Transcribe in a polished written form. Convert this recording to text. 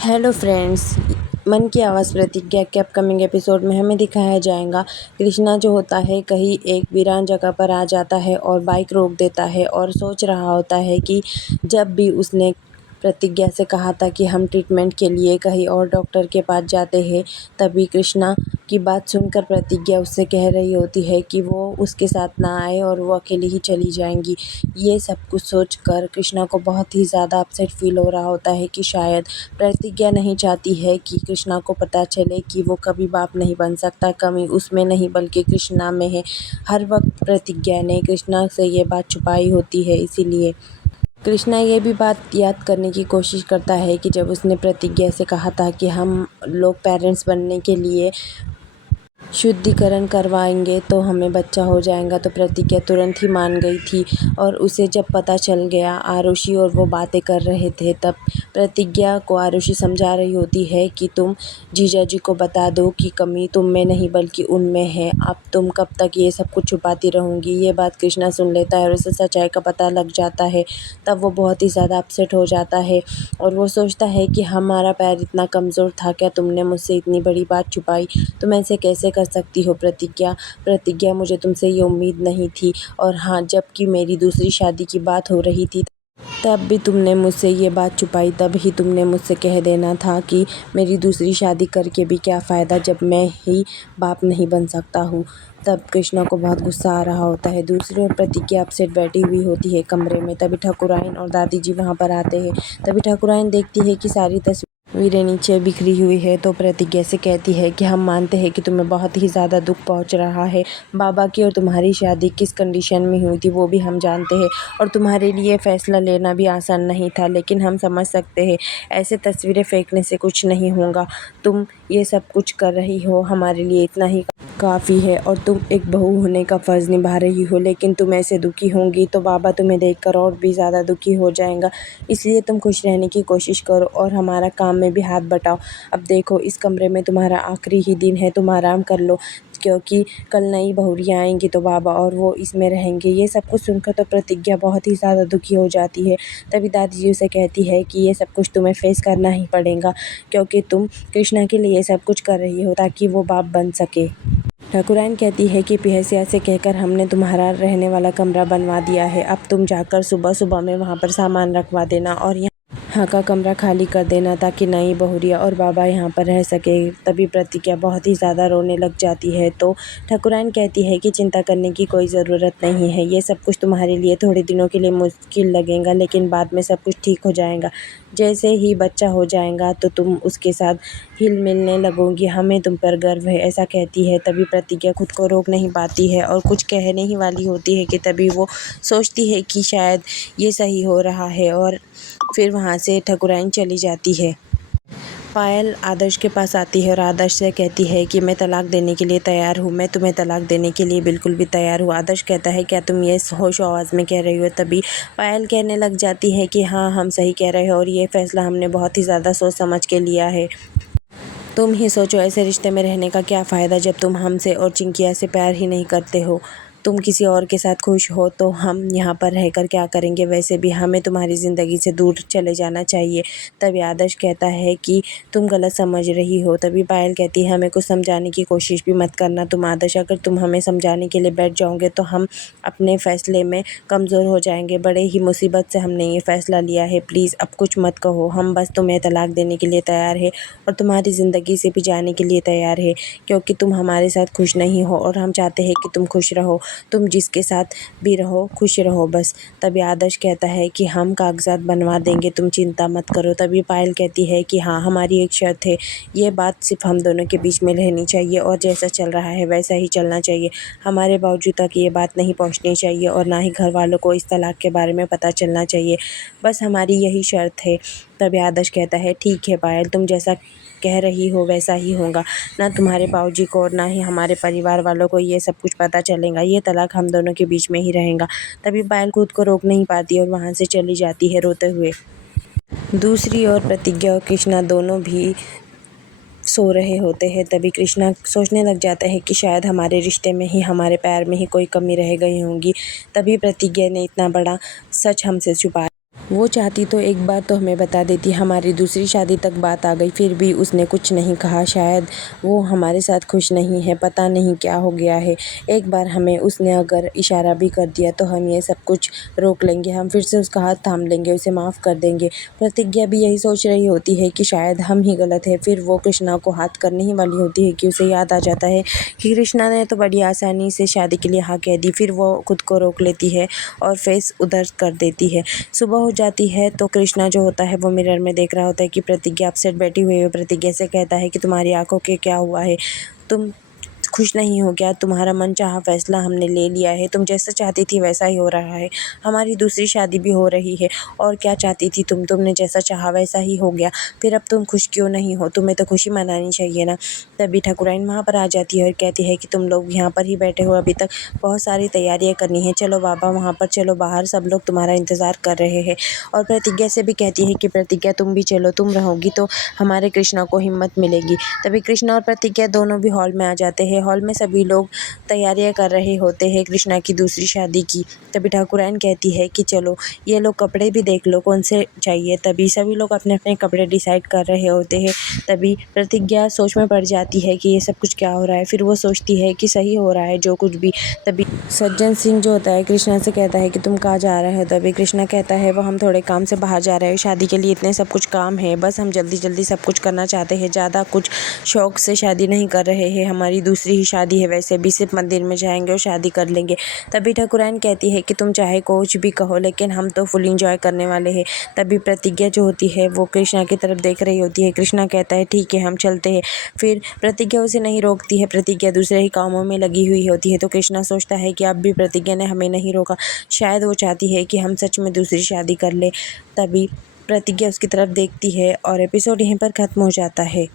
Hello friends, मन की आवाज़ प्रतिज्ञा के अपकमिंग एपिसोड में हमें दिखाया जाएगा कृष्णा जो होता है कहीं एक वीरान जगह पर आ जाता है और बाइक रोक देता है और सोच रहा होता है कि जब भी उसने प्रतिज्ञा से कहा था कि हम ट्रीटमेंट के लिए कहीं और डॉक्टर के पास जाते हैं, तभी कृष्णा की बात सुनकर प्रतिज्ञा उससे कह रही होती है कि वो उसके साथ ना आए और वो अकेली ही चली जाएंगी। ये सब कुछ सोचकर कृष्णा को बहुत ही ज़्यादा अपसेट फील हो रहा होता है कि शायद प्रतिज्ञा नहीं चाहती है कि कृष्णा को पता चले कि वो कभी बाप नहीं बन सकता। कमी उसमें नहीं बल्कि कृष्णा में है। हर वक्त प्रतिज्ञा ने कृष्णा से ये बात छुपाई होती है, इसीलिए कृष्णा ये भी बात याद करने की कोशिश करता है कि जब उसने प्रतिज्ञा से कहा था कि हम लोग पेरेंट्स बनने के लिए शुद्धिकरण करवाएंगे तो हमें बच्चा हो जाएगा, तो प्रतिज्ञा तुरंत ही मान गई थी। और उसे जब पता चल गया आरुषि और वो बातें कर रहे थे, तब प्रतिज्ञा को आरुषि समझा रही होती है कि तुम जीजा जी को बता दो कि कमी तुम में नहीं बल्कि उनमें है। अब तुम कब तक ये सब कुछ छुपाती रहूँगी। ये बात कृष्णा सुन लेता है और उसे सच्चाई का पता लग जाता है। तब वो बहुत ही ज़्यादा अपसेट हो जाता है और वो सोचता है कि हमारा पैर इतना कमज़ोर था क्या, तुमने मुझसे इतनी बड़ी बात छुपाई। तुम ऐसे कैसे कर सकती हो प्रतिज्ञा, मुझे तुमसे ये उम्मीद नहीं थी। और हाँ, जबकि मेरी दूसरी शादी की बात हो रही थी तब भी तुमने मुझसे ये बात छुपाई। तब ही तुमने मुझसे कह देना था कि मेरी दूसरी शादी करके भी क्या फ़ायदा जब मैं ही बाप नहीं बन सकता हूँ। तब कृष्णा को बहुत गुस्सा आ रहा होता है। दूसरी ओर प्रतिज्ञा अपसेट बैठी हुई होती है कमरे में। तभी ठाकुराइन और दादी जी वहाँ पर आते हैं। तभी ठाकुराइन देखती है कि सारी तस्वीरें नीचे बिखरी हुई है, तो प्रतिज्ञा से कहती है कि हम मानते हैं कि तुम्हें बहुत ही ज़्यादा दुख पहुंच रहा है। बाबा की और तुम्हारी शादी किस कंडीशन में हुई थी वो भी हम जानते हैं और तुम्हारे लिए फ़ैसला लेना भी आसान नहीं था, लेकिन हम समझ सकते हैं ऐसे तस्वीरें फेंकने से कुछ नहीं होगा। तुम ये सब कुछ कर रही हो हमारे लिए इतना ही काफ़ी है और तुम एक बहू होने का फ़र्ज़ निभा रही हो, लेकिन तुम ऐसे दुखी होंगी तो बाबा तुम्हें देखकर और भी ज़्यादा दुखी हो जाएगा। इसलिए तुम खुश रहने की कोशिश करो और हमारा काम में भी हाथ बटाओ। अब देखो, इस कमरे में तुम्हारा आखिरी ही दिन है, तुम आराम कर लो, क्योंकि कल नई बहुरियाँ आएंगी तो बाबा और वो इसमें रहेंगे। ये सब कुछ सुनकर तो प्रतिज्ञा बहुत ही ज़्यादा दुखी हो जाती है। तभी दादी जी उसे कहती है कि ये सब कुछ तुम्हें फेस करना ही पड़ेगा, क्योंकि तुम कृष्णा के लिए ये सब कुछ कर रही हो ताकि वो बाप बन सके। ठाकुराइन कहती है कि पिहसिया से कहकर हमने तुम्हारा रहने वाला कमरा बनवा दिया है। अब तुम जाकर सुबह सुबह में वहाँ पर सामान रखवा देना और यहाँ का कमरा खाली कर देना ताकि नई बहुरिया और बाबा यहाँ पर रह सके। तभी प्रतिज्ञा बहुत ही ज़्यादा रोने लग जाती है। तो ठाकुराइन कहती है कि चिंता करने की कोई ज़रूरत नहीं है। ये सब कुछ तुम्हारे लिए थोड़े दिनों के लिए मुश्किल लगेगा, लेकिन बाद में सब कुछ ठीक हो जाएगा। जैसे ही बच्चा हो जाएगा तो तुम उसके साथ हिल मिलने लगोगी। हमें तुम पर गर्व है, ऐसा कहती है। तभी प्रतिज्ञा खुद को रोक नहीं पाती है और कुछ कहने ही वाली होती है कि तभी वो सोचती है कि शायद ये सही हो रहा है और फिर वहाँ से ठाकुराइन चली जाती है। पायल आदर्श के पास आती है और आदर्श से कहती है कि मैं तलाक देने के लिए तैयार हूँ, मैं तुम्हें तलाक देने के लिए बिल्कुल भी तैयार हूँ। आदर्श कहता है क्या तुम ये होशो आवाज़ में कह रही हो। तभी पायल कहने लग जाती है कि हाँ, हम सही कह रहे हो और ये फ़ैसला हमने बहुत ही ज़्यादा सोच समझ के लिया है। तुम ही सोचो, ऐसे रिश्ते में रहने का क्या फ़ायदा जब तुम हमसे और चिंकिया से प्यार ही नहीं करते हो। तुम किसी और के साथ खुश हो तो हम यहाँ पर रहकर क्या करेंगे। वैसे भी हमें तुम्हारी ज़िंदगी से दूर चले जाना चाहिए। तभी आदर्श कहता है कि तुम गलत समझ रही हो। तभी पायल कहती है हमें कुछ समझाने की कोशिश भी मत करना तुम आदर्श। अगर तुम हमें समझाने के लिए बैठ जाओगे तो हम अपने फ़ैसले में कमज़ोर हो जाएंगे। बड़े ही मुसीबत से हमने ये फ़ैसला लिया है, प्लीज़ अब कुछ मत कहो। हम बस तुम्हें तलाक देने के लिए तैयार है और तुम्हारी ज़िंदगी से भी जाने के लिए तैयार है, क्योंकि तुम हमारे साथ खुश नहीं हो और हम चाहते हैं कि तुम खुश रहो। तुम जिसके साथ भी रहो खुश रहो बस। तभी आदर्श कहता है कि हम कागजात बनवा देंगे, तुम चिंता मत करो। तभी पायल कहती है कि हाँ, हमारी एक शर्त है, ये बात सिर्फ हम दोनों के बीच में रहनी चाहिए और जैसा चल रहा है वैसा ही चलना चाहिए। हमारे बावजूद तक ये बात नहीं पहुंचनी चाहिए और ना ही घर वालों को इस तलाक के बारे में पता चलना चाहिए। बस हमारी यही शर्त है। तभी आदर्श कहता है ठीक है पायल, तुम जैसा कह रही हो वैसा ही होगा। ना तुम्हारे बाबूजी को और ना ही हमारे परिवार वालों को ये सब कुछ पता चलेगा। ये तलाक हम दोनों के बीच में ही रहेगा। तभी पायल खुद को रोक नहीं पाती और वहाँ से चली जाती है रोते हुए। दूसरी ओर प्रतिज्ञा और कृष्णा दोनों भी सो रहे होते हैं। तभी कृष्णा सोचने लग जाता है कि शायद हमारे रिश्ते में ही, हमारे प्यार में ही कोई कमी रह गई होंगी। तभी प्रतिज्ञा ने इतना बड़ा सच हमसे छुपाया। वो चाहती तो एक बार तो हमें बता देती, हमारी दूसरी शादी तक बात आ गई, फिर भी उसने कुछ नहीं कहा। शायद वो हमारे साथ खुश नहीं है, पता नहीं क्या हो गया है। एक बार हमें उसने अगर इशारा भी कर दिया तो हम ये सब कुछ रोक लेंगे, हम फिर से उसका हाथ थाम लेंगे, उसे माफ़ कर देंगे। प्रतिज्ञा भी यही सोच रही होती है कि शायद हम ही गलत है। फिर वो कृष्णा को हाथ करने ही वाली होती है कि उसे याद आ जाता है कि कृष्णा ने तो बड़ी आसानी से शादी के लिए हाँ कह दी। फिर वो खुद को रोक लेती है और फेस उधर कर देती है। सुबह हो जाती है तो कृष्णा जो होता है वो मिरर में देख रहा होता है कि प्रतिज्ञा अपसेट बैठी हुई है। प्रतिज्ञा से कहता है कि तुम्हारी आंखों के क्या हुआ है, तुम खुश नहीं हो क्या? तुम्हारा मनचाहा फैसला हमने ले लिया है, तुम जैसा चाहती थी वैसा ही हो रहा है। हमारी दूसरी शादी भी हो रही है, और क्या चाहती थी तुमने जैसा चाहा वैसा ही हो गया। फिर अब तुम खुश क्यों नहीं हो? तुम्हें तो खुशी मनानी चाहिए ना। तभी ठाकुराइन वहाँ पर आ जाती है और कहती है कि तुम लोग यहाँ पर ही बैठे हो, अभी तक बहुत सारी तैयारियाँ करनी है। चलो बाबा वहाँ पर चलो, बाहर सब लोग तुम्हारा इंतज़ार कर रहे हैं। और प्रतिज्ञा से भी कहती है कि प्रतिज्ञा तुम भी चलो, तुम रहोगी तो हमारे कृष्णा को हिम्मत मिलेगी। तभी कृष्णा और प्रतिज्ञा दोनों भी हॉल में आ जाते हैं। हॉल में सभी लोग तैयारियां कर रहे होते हैं कृष्णा की दूसरी शादी की। तभी ठाकुराइन कहती है कि चलो ये लोग कपड़े भी देख लो कौन से चाहिए। तभी सभी लोग अपने अपने कपड़े डिसाइड कर रहे होते हैं। तभी प्रतिज्ञा सोच में पड़ जाती है कि ये सब कुछ क्या हो रहा है। फिर वो सोचती है कि सही हो रहा है जो कुछ भी। तभी सज्जन सिंह जो होता है कृष्णा से कहता है कि तुम कहाँ जा रहे हो? तभी कृष्णा कहता है वो हम थोड़े काम से बाहर जा रहे हैं, शादी के लिए इतने सब कुछ काम है, बस हम जल्दी जल्दी सब कुछ करना चाहते हैं, ज़्यादा कुछ शौक से शादी नहीं कर रहे हैं, हमारी दूसरी ही शादी है, वैसे भी सिर्फ मंदिर में जाएंगे और शादी कर लेंगे। तभी ठाकुराइन कहती है कि तुम चाहे कुछ भी कहो लेकिन हम तो फुल इंजॉय करने वाले हैं। तभी प्रतिज्ञा जो होती है वो कृष्णा की तरफ देख रही होती है। कृष्णा कहता है ठीक है हम चलते हैं। फिर प्रतिज्ञा उसे नहीं रोकती है, प्रतिज्ञा दूसरे ही कामों में लगी हुई होती है। तो कृष्णा सोचता है कि अब भी प्रतिज्ञा ने हमें नहीं रोका, शायद वो चाहती है कि हम सच में दूसरी शादी कर ले। तभी प्रतिज्ञा उसकी तरफ देखती है और एपिसोड यहीं पर ख़त्म हो जाता है।